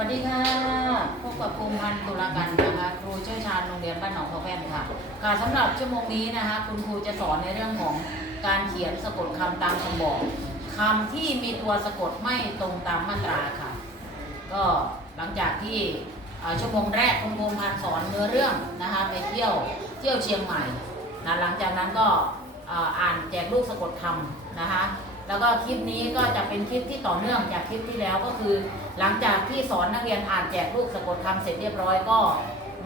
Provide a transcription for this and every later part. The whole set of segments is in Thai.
วัสดีค่ะ พบกับภูมิพันธ์ตุลากันนะคะครูเชี่ยวชาญโรงเรียนบ้านหนองพอแพนค่ะค่ะสำหรับชั่วโมงนี้นะคะ คุณครูจะสอนในเรื่องของการเขียนสะกดคำตามคำบอกคำที่มีตัวสะกดไม่ตรงตามมาตราค่ะ ก็หลังจากที่ชั่วโมงแรกคุณภูมิพันธ์สอนเนื้อเรื่องนะคะไปเที่ยวเที่ยวเชียงใหม่นะหลังจากนั้นก็อ่านแจกลูกสะกดคำนะคะ แล้วก็คลิปนี้ก็จะเป็นคลิปที่ต่อเนื่องจากคลิปที่แล้วก็คือ หลังจากที่สอนนักเรียนอ่านแจกลูกสะกดคำเสร็จเรียบร้อยก็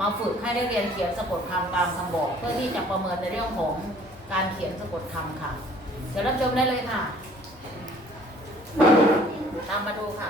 มาฝึกให้นักเรียนเขียนสะกดคำตามคำบอก เพื่อที่จะประเมินในเรื่องของการเขียนสะกดคำค่ะ เดี๋ยวรับชมได้เลยค่ะ ตามมาดูค่ะ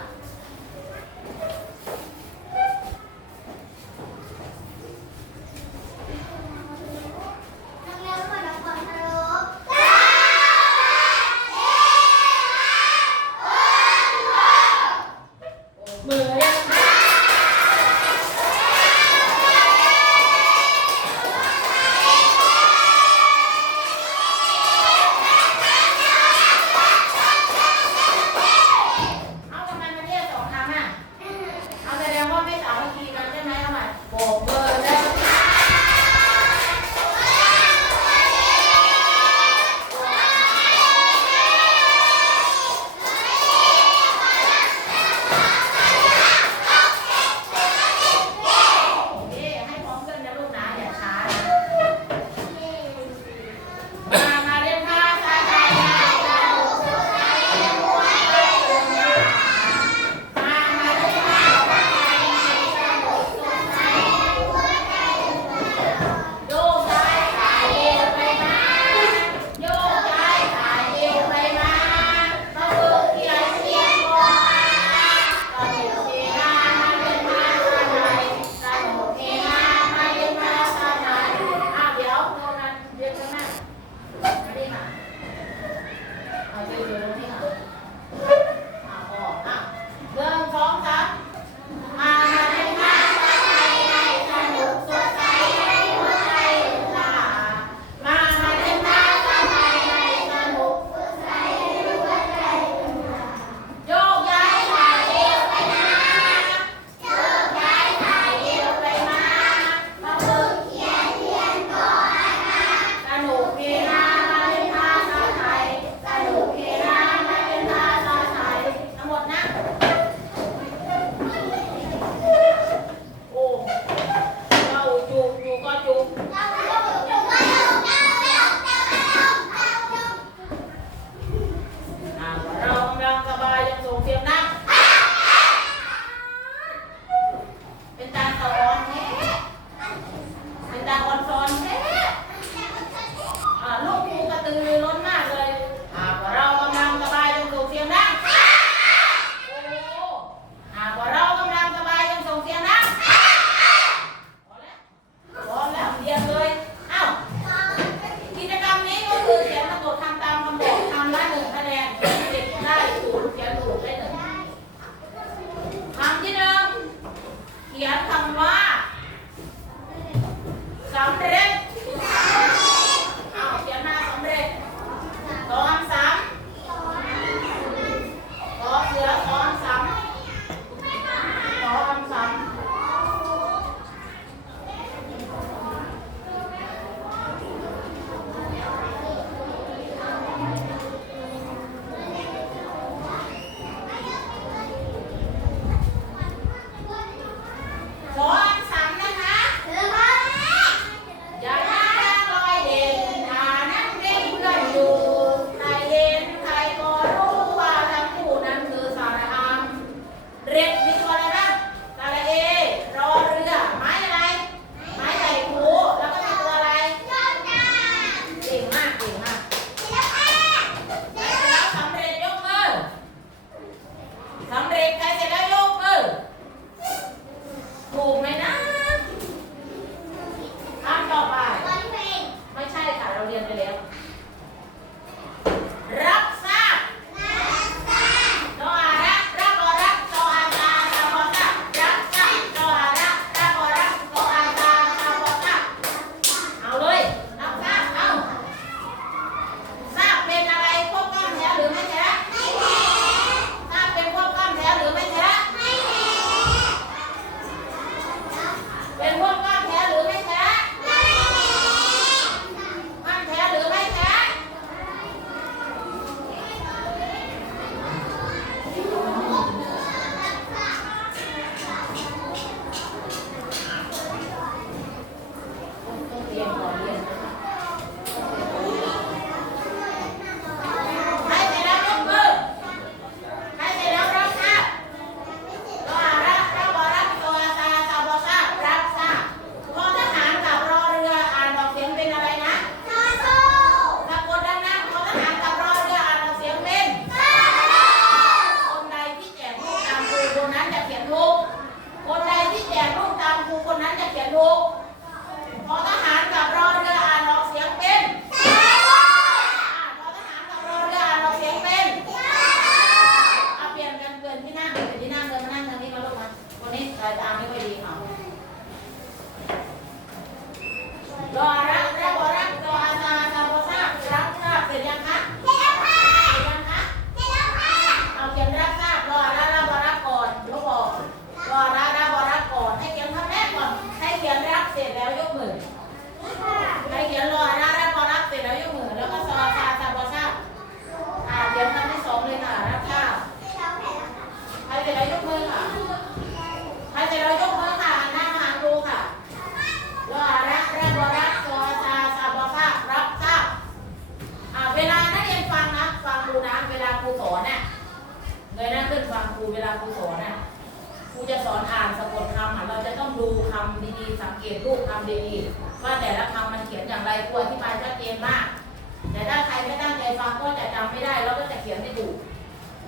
ก็จะจำไม่ได้เราก็จะเขียนไม่ถูก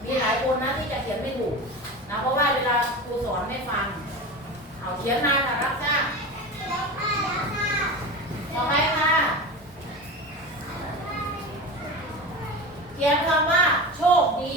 มีหลายคนนะที่จะเขียนไม่ถูกนะเพราะว่าเวลาครูสอนไม่ฟัง เอาเขียนมาค่รับทราบพอไหมคะเขียนคำว่าโชคดี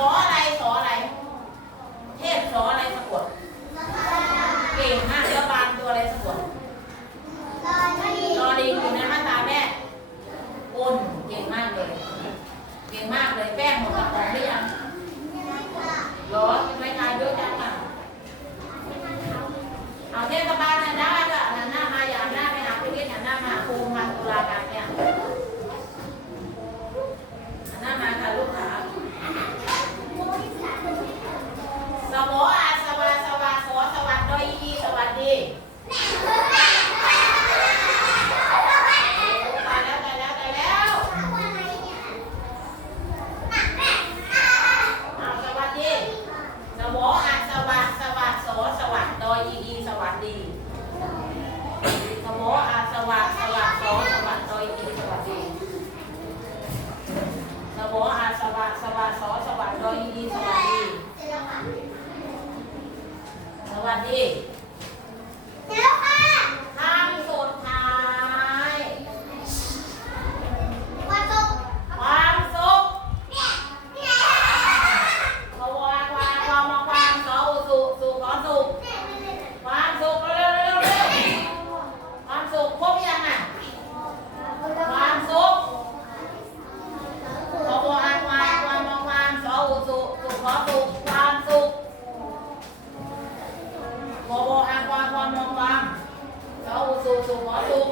我来。கூடாது สุขหมอสุข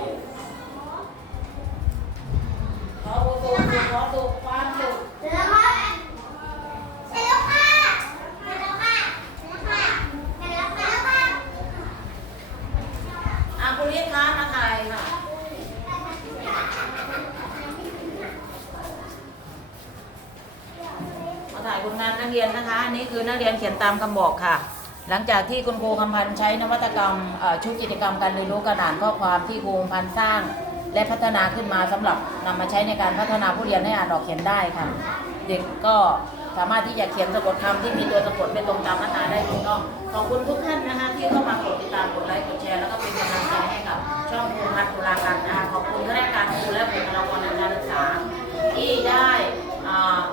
หมอบุามสุขแล้วค่ะเสแล้วค่ะเสแล้วค่ะเสแล้วค่ะเสแล้วค่ะอะคุเรียกค้ามาถ่ายค่ะ มาถ่ายผลงานนักเรียนนะคะ อันนี้คือนักเรียนเขียนตามคำบอกค่ะ หลังจากที่คุณครูคำพันธ์ใช้นวัตกรรมชุดกิจกรรมการเรียนรู้กระดานข้อความที่ครูคำพันธ์สร้าง และพัฒนาขึ้นมาสำหรับนำมาใช้ในการพัฒนาผู้เรียนให้อ่านออกเขียนได้ค่ะ เด็กก็สามารถที่จะเขียนสะกดคำที่มีตัวสะกดป็นตรงตามมาตราได้ถูกต้องขอบคุณทุกท่านนะคะที่เข้ามากดติดตามกดไลค์กดแชร์แล้วก็เป็นกำลังใจให้กับช่องครูพันธ์ตุลาการนะคะขอบคุณข้าราชการครูและบุคลากรทางการศึกษาที่ได้อ่า